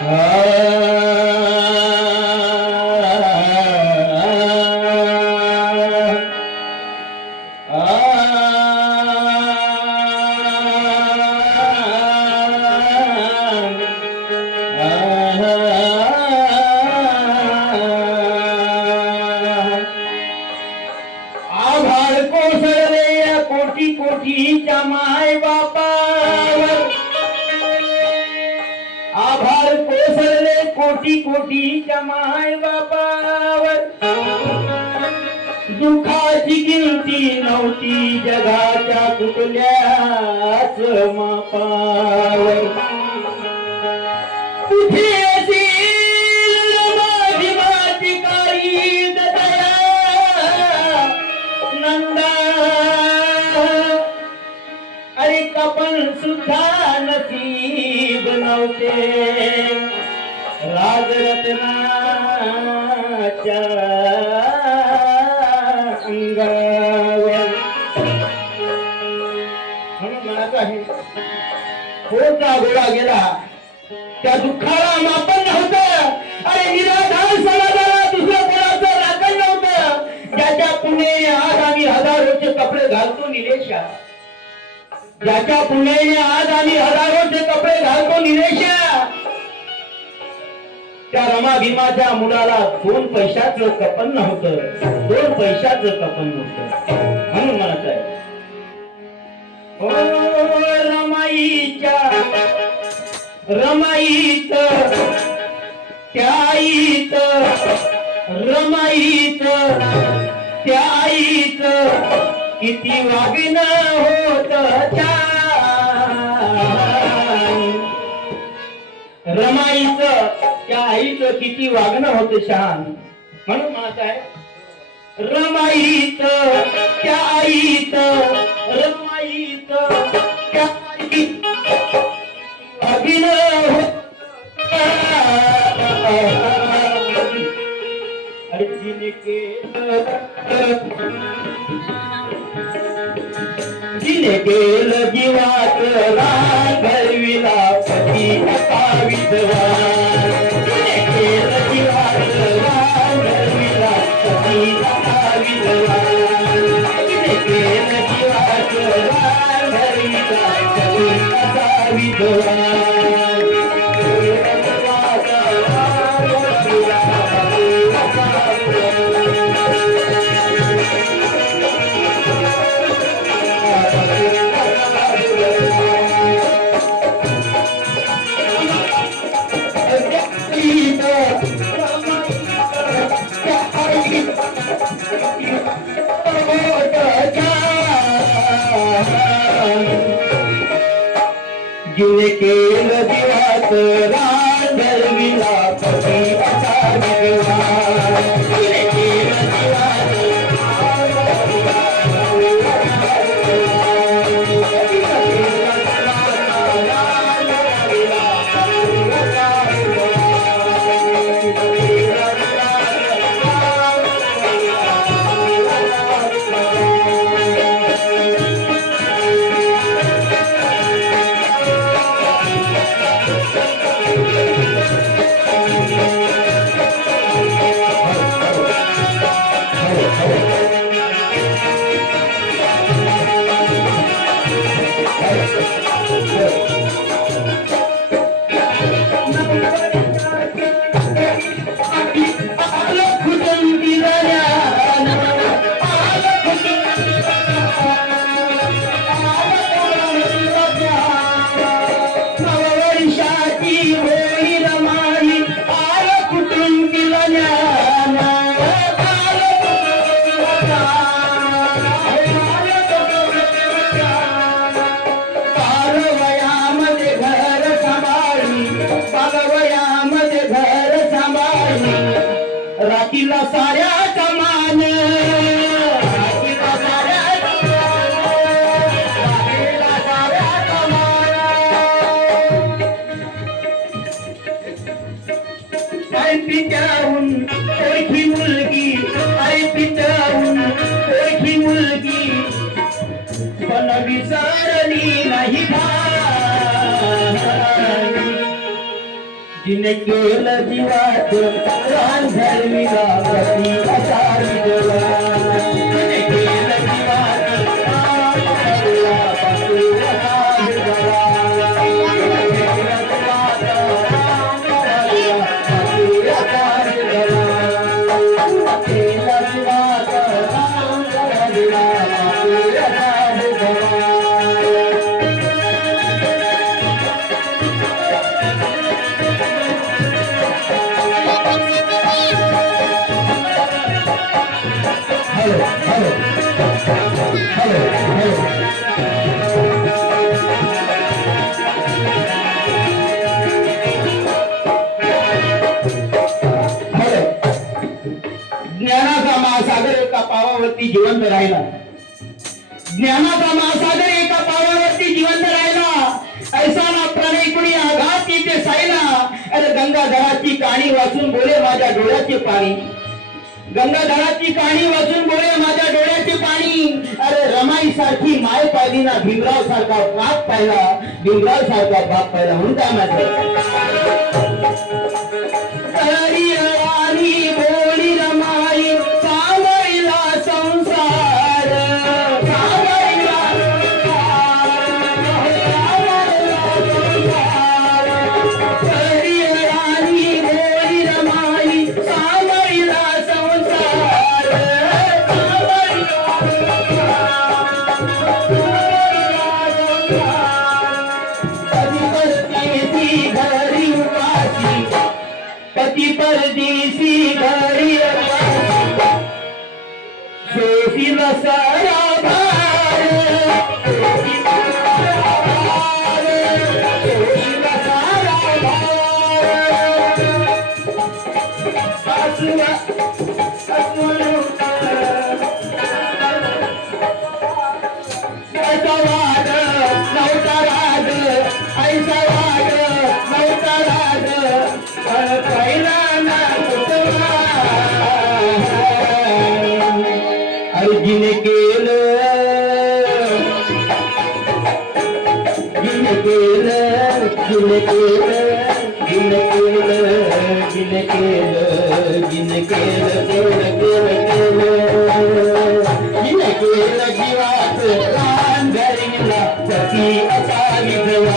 आभाळ कोसळले कोटी कोटीच्या माय बापावर, आभाळ कोसळले कोटी कोटीच्या माय बापावर, दुःखाची गिनती नव्हती जगाच्या कुठल्याच मापावर. कुठे असेल रमाभिमाची काळी दया नंदा, अरे कपन सुद्धा नसीब नव्हते राजरत्नाच्या अंगावर. म्हणून म्हणत आहे होता गोळा गेला त्या दुःखाला मापन नव्हतं. अरे निराधार समाजाला दुसऱ्या कोणाचं राखण नव्हतं. ज्याच्या पुण्याने आज आम्ही हजारोचे कपडे घालतो निलेशा, ज्याच्या पुण्याने आज आम्ही हजारोचे कपडे घालतो निलेशा, त्या रमा भीमाच्या मुलाला 2 पैशाचं कपन नव्हतं, 2 पैशाचं कपन नव्हतं. म्हणून म्हणत आहे ओ रमाईच्या रमाईत त्याईत रमाईत त्याईत किती वागणं होत रमाईचं त्या आईचं किती वागणं होत छान. म्हणून म्हणत आहे रमाईत त्या आईत रमाईत त्या आईत वागणं होत. जिने केलं जीवात रान घडविला पती असा विद्वान, जिने केलं जीवात रान घडविला पती असा विद्वान, जिने केलं जीवात रान घडविला पती असा विद्वान. जिने केलं जीवात रान घडविला पती असा विद्वान, जिने केलं जीवात राखीला साऱ्याचा मान, राखीला साऱ्याचा मान. काय पित्याहून ओळखी मुलगी, काय पित्याहून ओळखी मुलगी, पण विसरली नाही भान. जिने केलं जीवाचं रान धरविला पती असा विधवा. जिने केलं जीवाचं रान धरविला पती असा विधवा. जिने केलं जीवाचं रान धरविला पती असा विधवा. केलं जीवाचं रान धरविला पती असा विधवा. ज्ञानाचा महासागर एका पावावरती जिवंत राहिला. ज्ञानाचा महासागर एका पावावरती जिवंत राहिला. ऐसा ना प्रणय कुणी आघात तिथे सायला. अरे गंगाधराची कहाणी वाचून बोले माझ्या डोळ्याचे पाणी. गंगाधराची कहाणी वाचून बोले माझ्या डोळ्याचे पाणी. अरे रमाई सारखी माय पाहिली ना भीमराव सारखा बाप पाहिला. भीमराव सारखा बाप पाहिला म्हणता माझ्या बोली रमाई सावळीला संसार. सावळीला राणी बोली रमाई सावळीला संसार. पती परदेशी घरी शोषिल सारा भार. शोषिल सारा ऐसा वाद नव्हता राग. ऐसा वाद नव्हता राग. पहिला ना कुटुंबा. जिने केलं जिने केलं जिने केलं जिने केलं जिने केलं जिने केलं केलं केलं जिने केलं जीवाचं रान धरविला पती असा विधवा.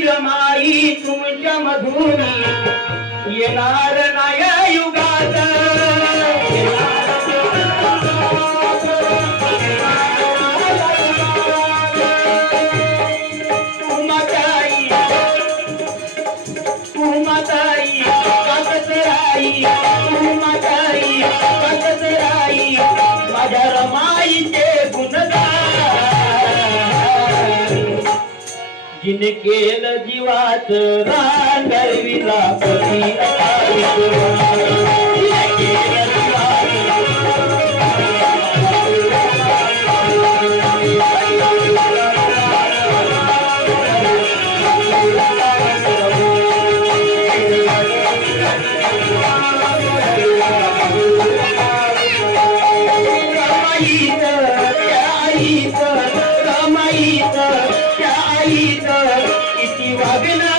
रमाई तुमच्या मधून येणार नाया युगात. माताई काकतराई माताई काकतराई माझ्या रमाईचे गुणगान. जिने केलं जीवाचं रान धरविला पती असा विधवा. जिने केलं जीवाचं वागणार